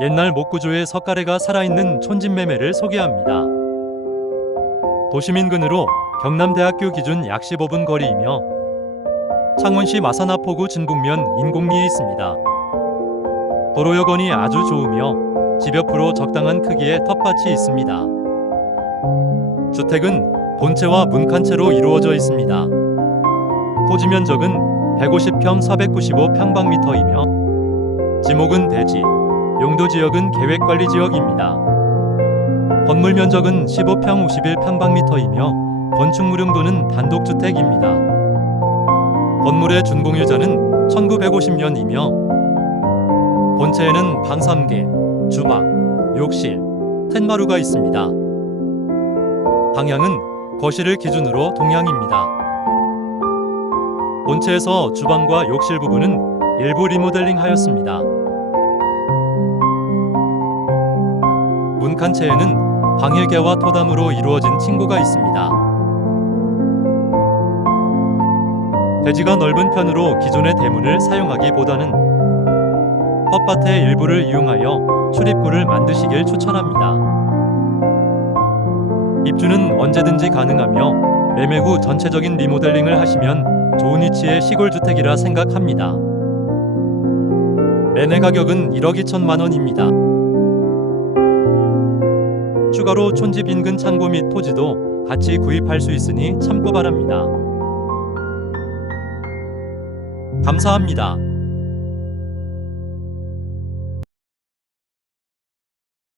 옛날 목구조의 석가래가 살아있는 촌집 매매를 소개합니다. 도심 인근으로 경남대학교 기준 약 15분 거리이며 창원시 마산하포구 진북면 인곡리에 있습니다. 도로 여건이 아주 좋으며 집 옆으로 적당한 크기의 텃밭이 있습니다. 주택은 본체와 문칸체로 이루어져 있습니다. 토지 면적은 150평 495평방미터이며 지목은 대지, 용도 지역은 계획관리 지역입니다. 건물 면적은 15평 51평방미터이며 건축 무릉도는 단독주택입니다. 건물의 준공유자는 1950년이며 본체에는 방 3개, 주방, 욕실, 텐마루가 있습니다. 방향은 거실을 기준으로 동향입니다. 본체에서 주방과 욕실 부분은 일부 리모델링 하였습니다. 칸체에는 방일개와 토담으로 이루어진 층고가 있습니다. 대지가 넓은 편으로 기존의 대문을 사용하기보다는 텃밭의 일부를 이용하여 출입구를 만드시길 추천합니다. 입주는 언제든지 가능하며 매매 후 전체적인 리모델링을 하시면 좋은 위치의 시골 주택이라 생각합니다. 매매 가격은 1억 2천만 원입니다. 추가로 촌집 인근 창고 및 토지도 같이 구입할 수 있으니 참고 바랍니다. 감사합니다.